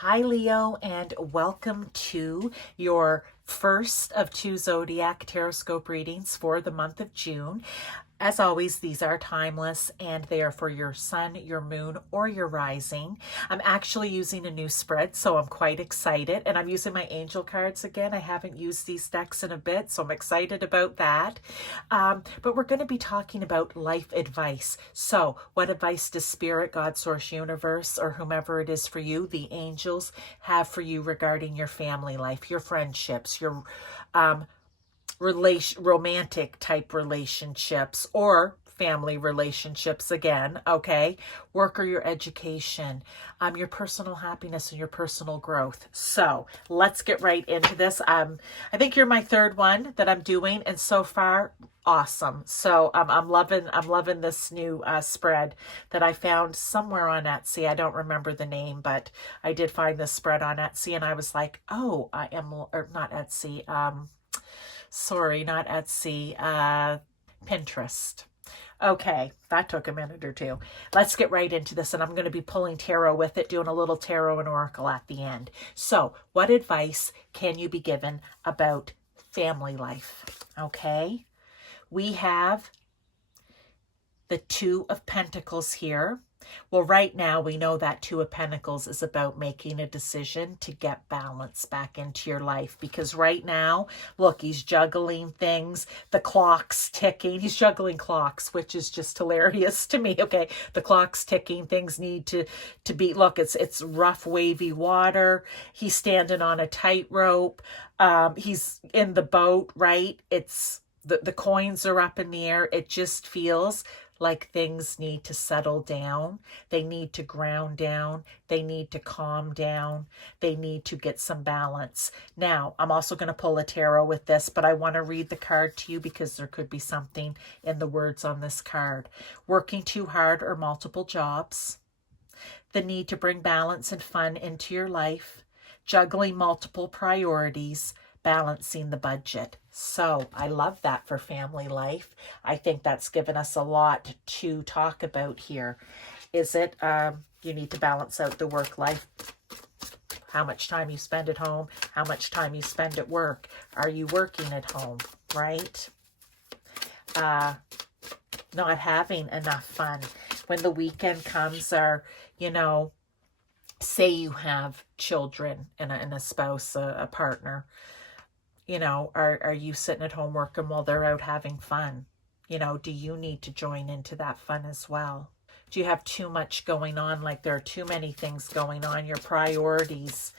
Hi, Leo, and welcome to your first of two Zodiac Taroscope readings for the month of June. As always, these are timeless and they are for your sun, your moon, or your rising. I'm actually using a new spread, so I'm quite excited. And I'm using my angel cards again. I haven't used these decks in a bit, so I'm excited about that. But we're going to be talking about life advice. So, what advice does Spirit, God, Source, Universe, or whomever it is for you, the angels, have for you regarding your family life, your friendships, your romantic type relationships or family relationships again, okay? Work or your education, your personal happiness and your personal growth. So let's get right into this. I think you're my third one that I'm doing, and so far, awesome. So I'm loving this new spread that I found somewhere on Etsy. I don't remember the name, but I did find this spread on Etsy, and I was like, oh, I am, or not Etsy. Sorry, not Etsy, Pinterest. Okay, that took a minute or two. Let's get right into this, and I'm going to be pulling tarot with it, doing a little tarot and oracle at the end. So, what advice can you be given about family life? Okay, we have the Two of Pentacles here. Well, right now we know that Two of Pentacles is about making a decision to get balance back into your life, because right now, look, he's juggling things. The clock's ticking. He's juggling clocks, which is just hilarious to me. Okay, the clock's ticking. Things need to be, look, it's rough, wavy water. He's standing on a tightrope. He's in the boat, right? It's the coins are up in the air. It just feels like things need to settle down. They need to ground down. They need to calm down. They need to get some balance. Now, I'm also going to pull a tarot with this, but I want to read the card to you because there could be something in the words on this card. Working too hard or multiple jobs. The need to bring balance and fun into your life. Juggling multiple priorities. Balancing the budget. So I love that for family life. I think that's given us a lot to talk about here. Is it you need to balance out the work life, how much time you spend at home, how much time you spend at work. Are you working at home, right? Not having enough fun. When the weekend comes, or, say you have children and a spouse, a partner, are you sitting at home working while they're out having fun? Do you need to join into that fun as well? Do you have too much going on? Like there are too many things going on. Your priorities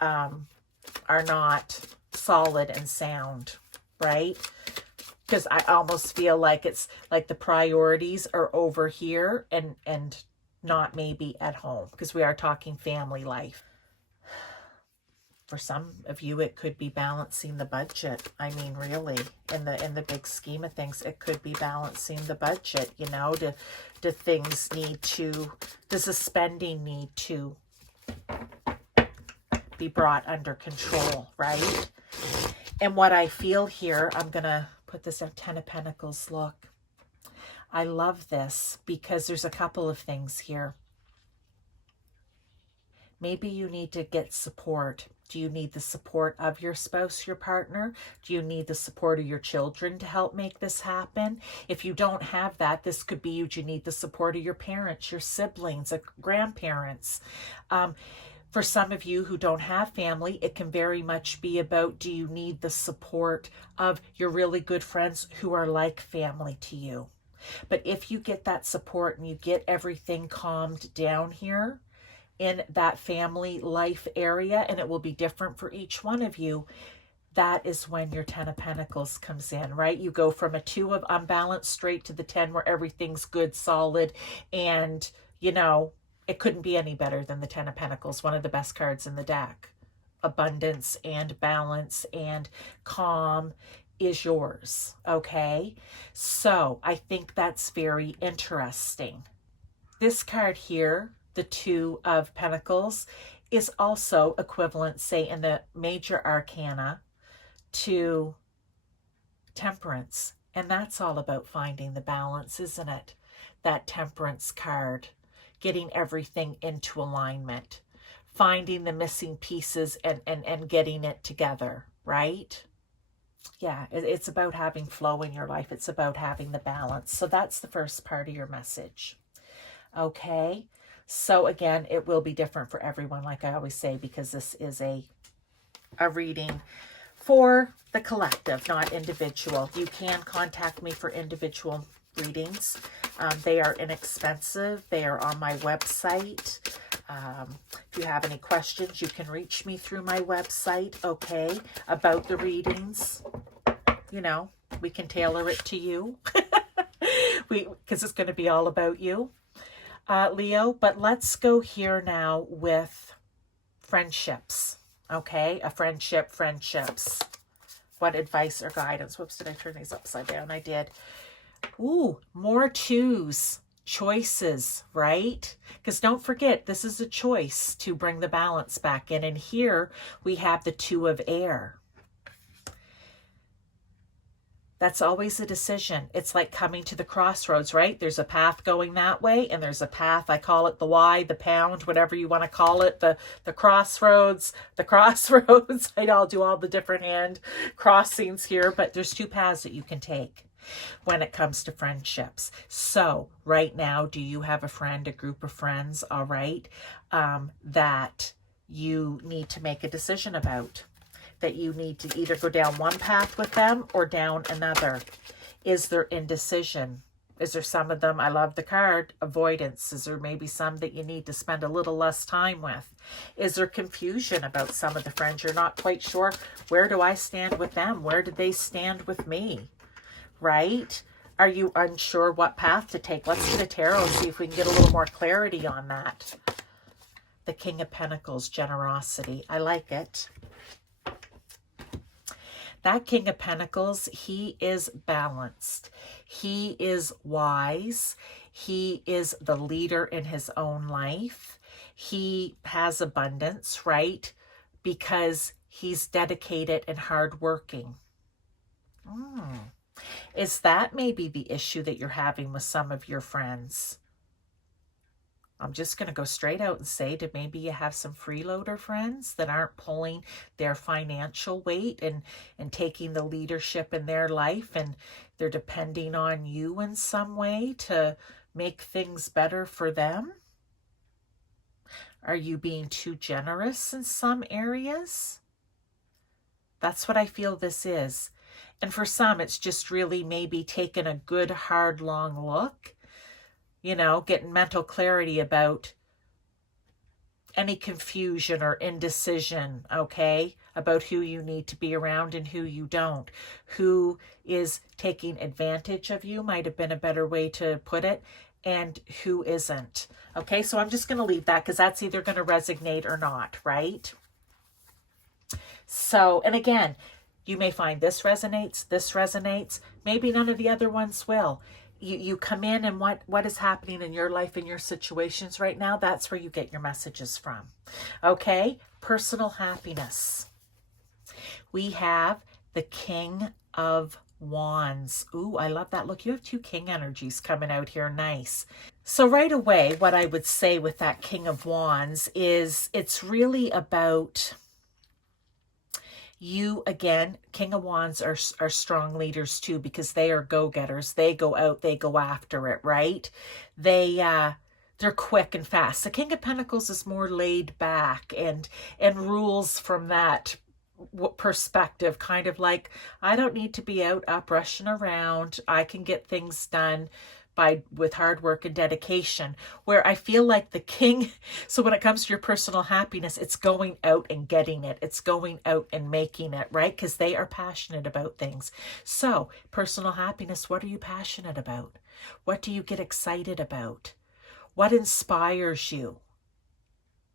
are not solid and sound, right? Because I almost feel like it's like the priorities are over here and not maybe at home, because we are talking family life. For some of you, it could be balancing the budget. I mean, really, in the big scheme of things, it could be balancing the budget. Do things need to, does the spending need to be brought under control, right? And what I feel here, I'm gonna put this at Ten of Pentacles. Look, I love this because there's a couple of things here. Maybe you need to get support. Do you need the support of your spouse, your partner? Do you need the support of your children to help make this happen? If you don't have that, this could be you need the support of your parents, your siblings, grandparents. For some of you who don't have family, it can very much be about, do you need the support of your really good friends who are like family to you? But if you get that support and you get everything calmed down here, in that family life area, and it will be different for each one of you, that is when your Ten of Pentacles comes in, right? You go from a 2 of unbalanced straight to the 10 where everything's good, solid, and, it couldn't be any better than the 10 of Pentacles, one of the best cards in the deck. Abundance and balance and calm is yours, okay? So I think that's very interesting. This card here, the 2 of Pentacles, is also equivalent, say, in the major arcana to Temperance. And that's all about finding the balance, isn't it? That Temperance card, getting everything into alignment. finding the missing pieces and getting it together, right? Yeah, it's about having flow in your life. It's about having the balance. So that's the first part of your message. Okay. So again, it will be different for everyone, like I always say, because this is a reading for the collective, not individual. You can contact me for individual readings. They are inexpensive. They are on my website. If you have any questions, you can reach me through my website, okay, about the readings. You know, we can tailor it to you because it's going to be all about you, Leo. But let's go here now with friendships, okay? Friendships. What advice or guidance? Whoops, did I turn these upside down? I did. Ooh, more twos. Choices, right? Because don't forget, this is a choice to bring the balance back in. And here we have the Two of Air. That's always a decision. It's like coming to the crossroads, right? There's a path going that way, and there's a path, I call it the Y, the pound, whatever you want to call it, the crossroads, I'll do all the different hand crossings here, but there's two paths that you can take when it comes to friendships. So right now, do you have a friend, a group of friends, all right, that you need to make a decision about? That you need to either go down one path with them or down another? Is there indecision? Is there some of them, I love the card, avoidance? Is there maybe some that you need to spend a little less time with? Is there confusion about some of the friends? You're not quite sure, where do I stand with them? Where do they stand with me? Right? Are you unsure what path to take? Let's get a tarot and see if we can get a little more clarity on that. The King of Pentacles, generosity. I like it. That King of Pentacles, he is balanced. He is wise. He is the leader in his own life. He has abundance, right? Because he's dedicated and hardworking. Is that maybe the issue that you're having with some of your friends? I'm just going to go straight out and say that maybe you have some freeloader friends that aren't pulling their financial weight and taking the leadership in their life, and they're depending on you in some way to make things better for them. Are you being too generous in some areas? That's what I feel this is. And for some, it's just really maybe taking a good, hard, long look. You know, getting mental clarity about any confusion or indecision, okay, about who you need to be around and who you don't. Who is taking advantage of you, might have been a better way to put it, and who isn't. Okay, so I'm just going to leave that because that's either going to resonate or not, right? So, and again, you may find this resonates, maybe none of the other ones will. You come in, and what is happening in your life, in your situations right now, that's where you get your messages from. Okay, personal happiness. We have the King of Wands. Ooh, I love that. Look, you have two king energies coming out here. Nice. So right away, what I would say with that King of Wands is it's really about you. Again, King of Wands are strong leaders too, because they are go-getters. They go out, they go after it, right? They're quick and fast. The King of Pentacles is more laid back and rules from that perspective, kind of like, I don't need to be out up rushing around. I can get things done with hard work and dedication, where I feel like the king, so when it comes to your personal happiness, it's going out and getting it. It's going out and making it, right? Because they are passionate about things. So personal happiness, what are you passionate about? What do you get excited about? What inspires you?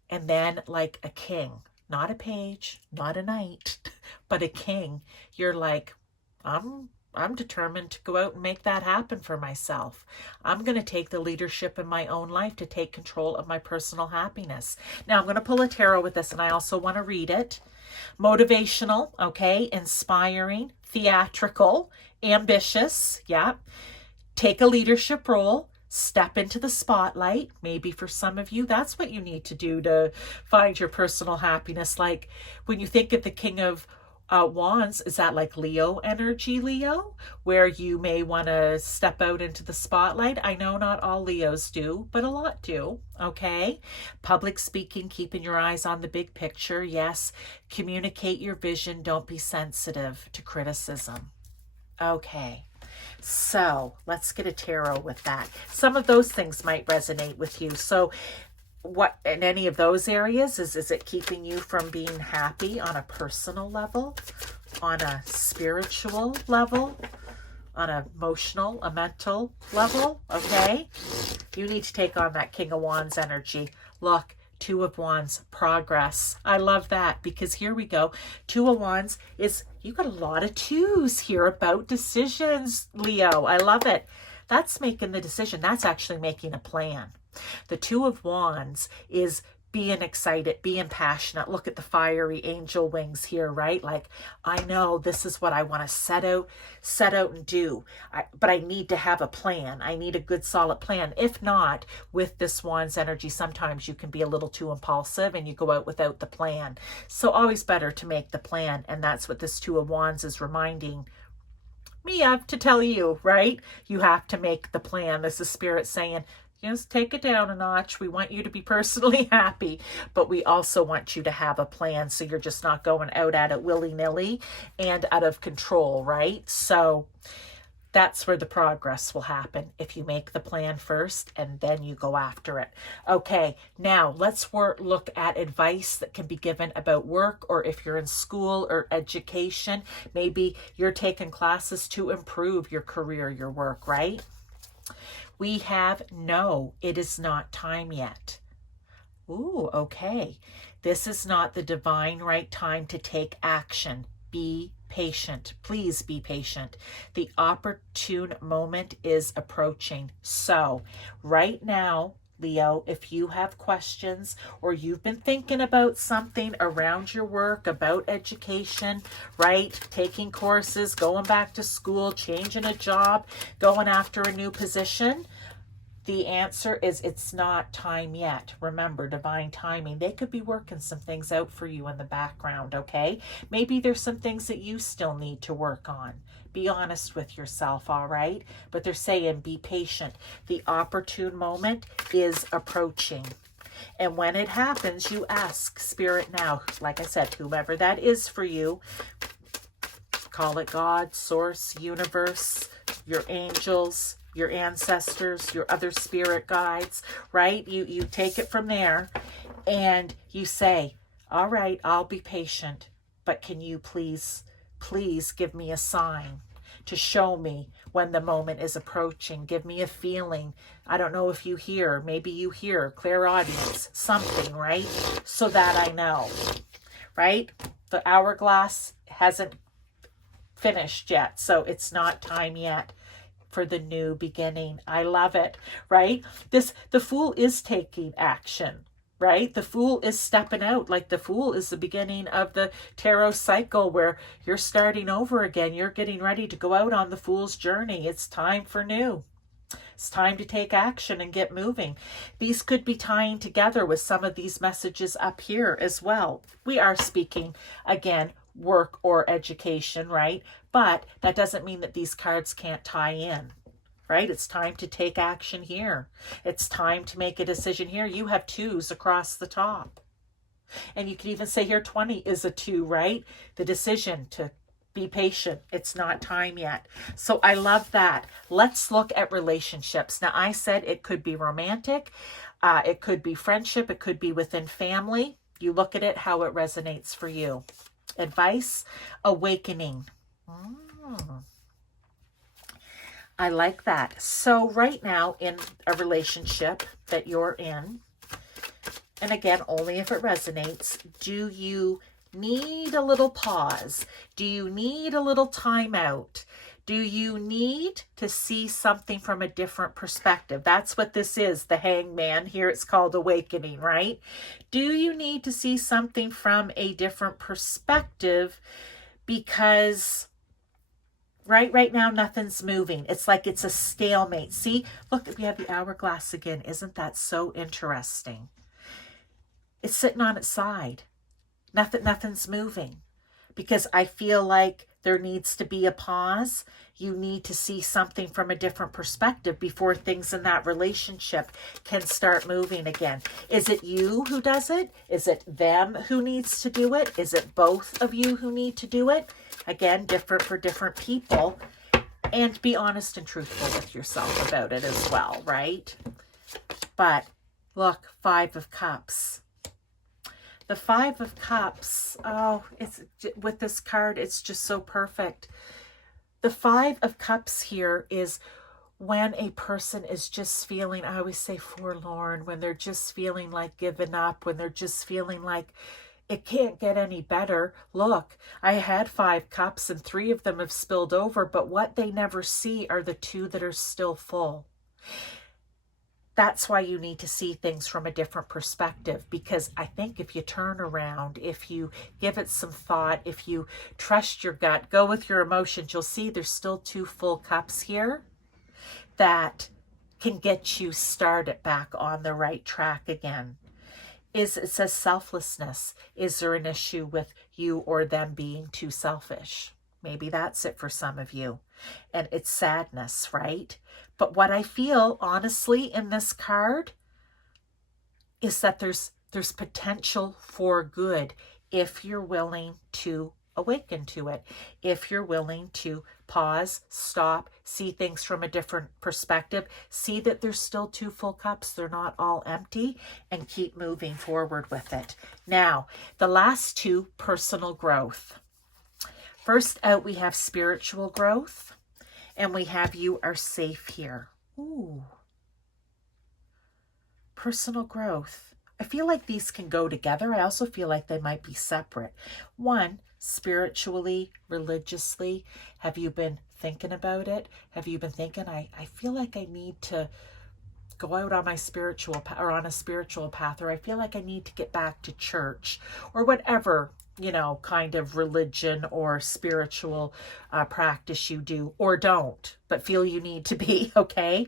And then, like a king, not a page, not a knight, but a king, you're like, I'm determined to go out and make that happen for myself. I'm going to take the leadership in my own life to take control of my personal happiness. Now, I'm going to pull a tarot with this, and I also want to read it. Motivational, okay, inspiring, theatrical, ambitious, yeah. Take a leadership role, Step into the spotlight. Maybe for some of you, that's what you need to do to find your personal happiness. Like when you think of the King of Wands, is that like Leo energy, Leo, where you may want to step out into the spotlight? I know not all Leos do, but a lot do. Okay. Public speaking, keeping your eyes on the big picture. Yes. Communicate your vision. Don't be sensitive to criticism. Okay. So let's get a tarot with that. Some of those things might resonate with you. So what in any of those areas is it keeping you from being happy on a personal level, on a spiritual level, on an emotional, a mental level? Okay. You need to take on that King of Wands energy. Look, Two of Wands, progress. I love that because here we go. Two of Wands is, you got a lot of twos here about decisions, Leo. I love it. That's making the decision. That's actually making a plan. The Two of Wands is being excited, being passionate. Look at the fiery angel wings here, right? Like, I know this is what I want to set out and do. But I need to have a plan. I need a good solid plan. If not, with this Wands energy, sometimes you can be a little too impulsive and you go out without the plan. So always better to make the plan. And that's what this Two of Wands is reminding me of, to tell you, right? You have to make the plan. This is Spirit saying, just take it down a notch. We want you to be personally happy, but we also want you to have a plan so you're just not going out at it willy-nilly and out of control, right? So that's where the progress will happen if you make the plan first and then you go after it. Okay, now let's look at advice that can be given about work, or if you're in school or education, maybe you're taking classes to improve your career, your work, right? We have no, it is not time yet. Ooh, okay. This is not the divine right time to take action. Be patient. Please be patient. The opportune moment is approaching. So right now, Leo, if you have questions or you've been thinking about something around your work, about education, right? Taking courses, going back to school, changing a job, going after a new position, the answer is it's not time yet. Remember, divine timing. They could be working some things out for you in the background, okay? Maybe there's some things that you still need to work on. Be honest with yourself, all right? But they're saying be patient. The opportune moment is approaching. And when it happens, you ask Spirit now, like I said, whomever that is for you, call it God, Source, Universe, your angels, your ancestors, your other spirit guides, right? You take it from there and you say, all right, I'll be patient, but can you please give me a sign to show me when the moment is approaching? Give me a feeling. I don't know if you hear, maybe you hear, clairaudience, something, right? So that I know, right? The hourglass hasn't finished yet, so it's not time yet for the new beginning. I love it, right? The Fool is taking action, right? The Fool is stepping out. Like the Fool is the beginning of the tarot cycle where you're starting over again. You're getting ready to go out on the Fool's journey. It's time for new. It's time to take action and get moving. These could be tying together with some of these messages up here as well. We are speaking, again, work or education, right? But that doesn't mean that these cards can't tie in, right? It's time to take action here. It's time to make a decision here. You have twos across the top. And you can even say here 20 is a 2, right? The decision to be patient. It's not time yet. So I love that. Let's look at relationships. Now, I said it could be romantic. It could be friendship. It could be within family. You look at it, how it resonates for you. Advice, awakening. I like that. So right now in a relationship that you're in, and again, only if it resonates, do you need a little pause? Do you need a little time out? Do you need to see something from a different perspective? That's what this is, the Hangman. Here it's called awakening, right? Do you need to see something from a different perspective because Right now, nothing's moving. It's like it's a stalemate. See, look, we have the hourglass again. Isn't that so interesting? It's sitting on its side. Nothing's moving. Because I feel like there needs to be a pause. You need to see something from a different perspective before things in that relationship can start moving again. Is it you who does it? Is it them who needs to do it? Is it both of you who need to do it? Again, different for different people. And be honest and truthful with yourself about it as well, right? But look, 5 of Cups. The 5 of Cups, oh, it's with this card, it's just so perfect. The 5 of Cups here is when a person is just feeling, I always say forlorn, when they're just feeling like giving up, when they're just feeling like it can't get any better. Look, I had 5 cups and 3 of them have spilled over, but what they never see are the 2 that are still full. That's why you need to see things from a different perspective, because I think if you turn around, if you give it some thought, if you trust your gut, go with your emotions, you'll see there's still 2 full cups here that can get you started back on the right track again. It says selflessness. Is there an issue with you or them being too selfish? Maybe that's it for some of you. And it's sadness, right? But what I feel, honestly, in this card is that there's potential for good if you're willing to awaken to it. If you're willing to pause, stop, see things from a different perspective, see that there's still 2 full cups, they're not all empty, and keep moving forward with it. Now, the last 2, personal growth. First out, we have spiritual growth, and we have you are safe here. Ooh. Personal growth. I feel like these can go together. I also feel like they might be separate. One, spiritually, religiously, have you been thinking about it? Have you been thinking, I feel like I need to go out on my spiritual or on a spiritual path, or I feel like I need to get back to church, or whatever, you know, kind of religion or spiritual practice you do or don't, but feel you need to be, okay?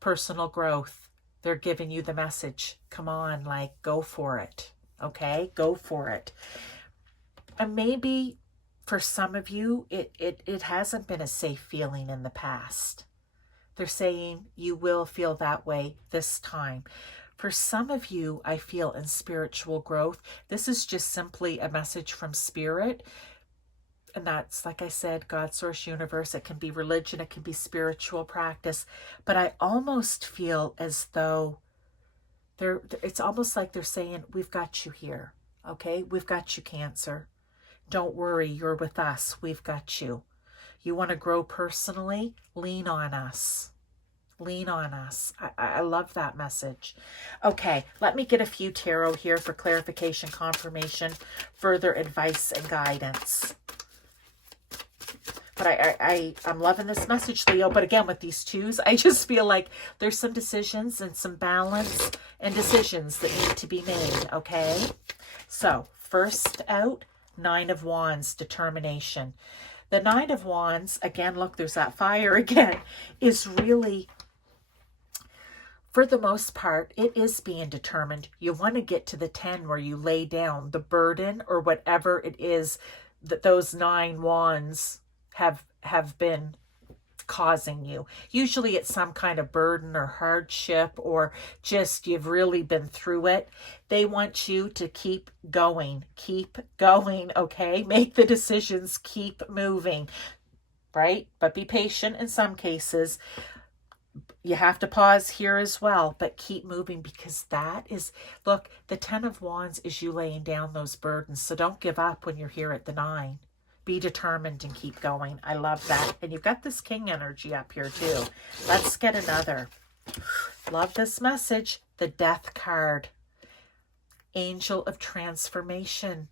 Personal growth. They're giving you the message. Come on, like, go for it, okay? Go for it. And maybe for some of you, it hasn't been a safe feeling in the past. They're saying you will feel that way this time. For some of you, I feel in spiritual growth, this is just simply a message from Spirit. And that's, like I said, God, Source, Universe. It can be religion, it can be spiritual practice. But I almost feel as though it's almost like they're saying, we've got you here, okay? We've got you, Cancer. Don't worry, you're with us. We've got you. You want to grow personally? Lean on us. Lean on us. I love that message. Okay, let me get a few tarot here for clarification, confirmation, further advice and guidance. But I'm loving this message, Leo. But again, with these 2s, I just feel like there's some decisions and some balance and decisions that need to be made, okay? So, first out, 9 of Wands, determination. The 9 of Wands, again, look, there's that fire again, is really, for the most part, it is being determined. You want to get to the 10 where you lay down the burden or whatever it is that those 9 wands have been causing you. Usually it's some kind of burden or hardship, or just you've really been through it. They want you to keep going, okay? Make the decisions, keep moving, right? But be patient in some cases. You have to pause here as well, but keep moving, because that is, look, the 10 of Wands is you laying down those burdens. So don't give up when you're here at the 9. Be determined and keep going. I love that. And you've got this King energy up here too. Let's get another. Love this message. The Death card. Angel of Transformation.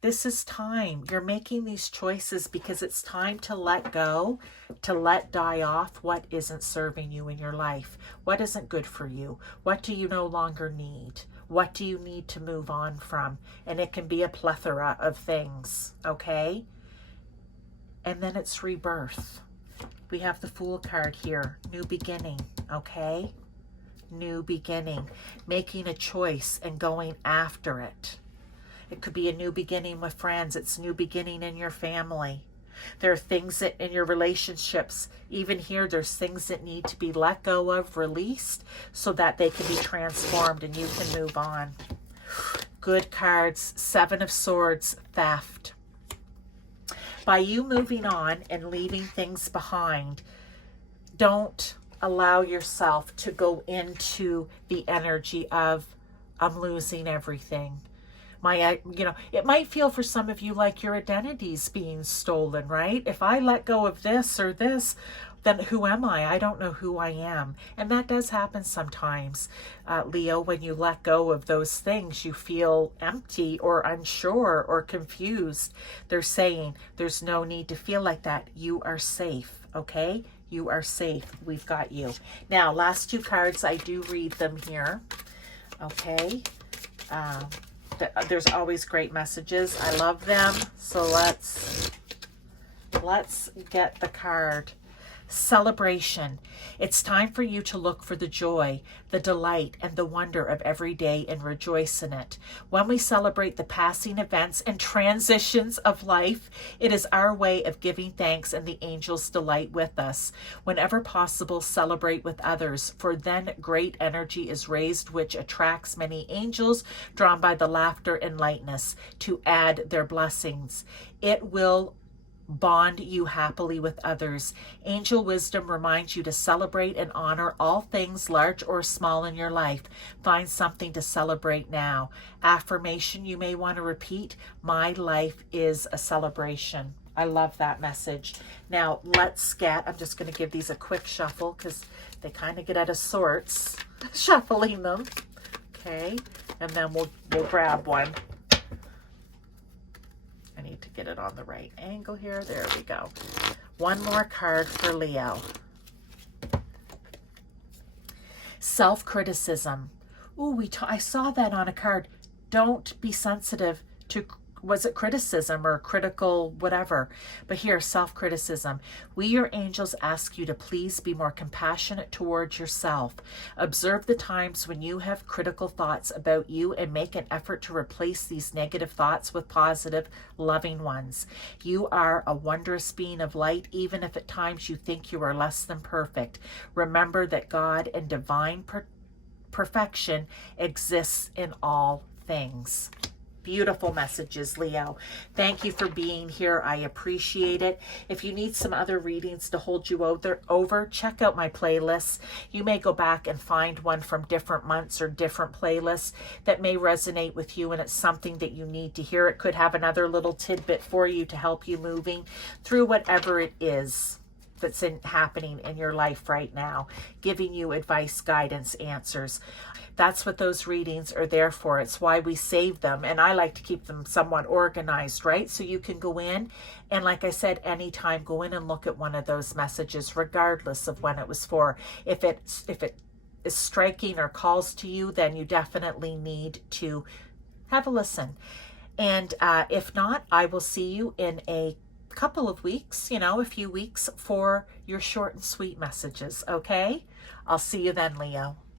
This is time. You're making these choices because it's time to let go, to let die off what isn't serving you in your life. What isn't good for you? What do you no longer need? What do you need to move on from? And it can be a plethora of things, okay? and then it's rebirth. We have the Fool card here, new beginning, okay? New beginning, making a choice and going after it. It could be a new beginning with friends. It's new beginning in your family. There are things that in your relationships, even here, there's things that need to be let go of, released, so that they can be transformed and you can move on. Good cards, Seven of Swords, theft. By you moving on and leaving things behind, don't allow yourself to go into the energy of, I'm losing everything. It might feel for some of you like your identity's being stolen, right? If I let go of this or this, then who am I? I don't know who I am. And that does happen sometimes, Leo. When you let go of those things, you feel empty or unsure or confused. They're saying there's no need to feel like that. You are safe, okay? You are safe. We've got you. Now, last two cards, I do read them here, okay? There's always great messages. I love them. So let's get the card. Celebration. It's time for you to look for the joy, the delight, and the wonder of every day and rejoice in it. When we celebrate the passing events and transitions of life, it is our way of giving thanks, and the angels delight with us. Whenever possible, celebrate with others, for then great energy is raised, which attracts many angels drawn by the laughter and lightness to add their blessings. It will bond you happily with others. Angel wisdom reminds you to celebrate and honor all things, large or small, in your life. Find something to celebrate now. Affirmation you may want to repeat: my life is a celebration. I love that message. Now I'm just going to give these a quick shuffle because they kind of get out of sorts shuffling them. Okay, and then we'll grab one. I need to get it on the right angle here. There we go. One more card for Leo. Self-criticism. Ooh, I saw that on a card. Don't be sensitive to, was it criticism or critical whatever? But here, self-criticism. We, your angels, ask you to please be more compassionate towards yourself. Observe the times when you have critical thoughts about you and make an effort to replace these negative thoughts with positive, loving ones. You are a wondrous being of light, even if at times you think you are less than perfect. Remember that God and divine perfection exists in all things. Beautiful messages, Leo. Thank you for being here. I appreciate it. If you need some other readings to hold you over, check out my playlists. You may go back and find one from different months or different playlists that may resonate with you, and it's something that you need to hear. It could have another little tidbit for you to help you moving through whatever it is that's happening in your life right now, giving you advice, guidance, answers. That's what those readings are there for. It's why we save them, and I like to keep them somewhat organized, right? So you can go in and, like I said, anytime go in and look at one of those messages, regardless of when it was for. If it is striking or calls to you, then you definitely need to have a listen. And if not, I will see you in a couple of weeks, a few weeks, for your short and sweet messages, okay? I'll see you then, Leo.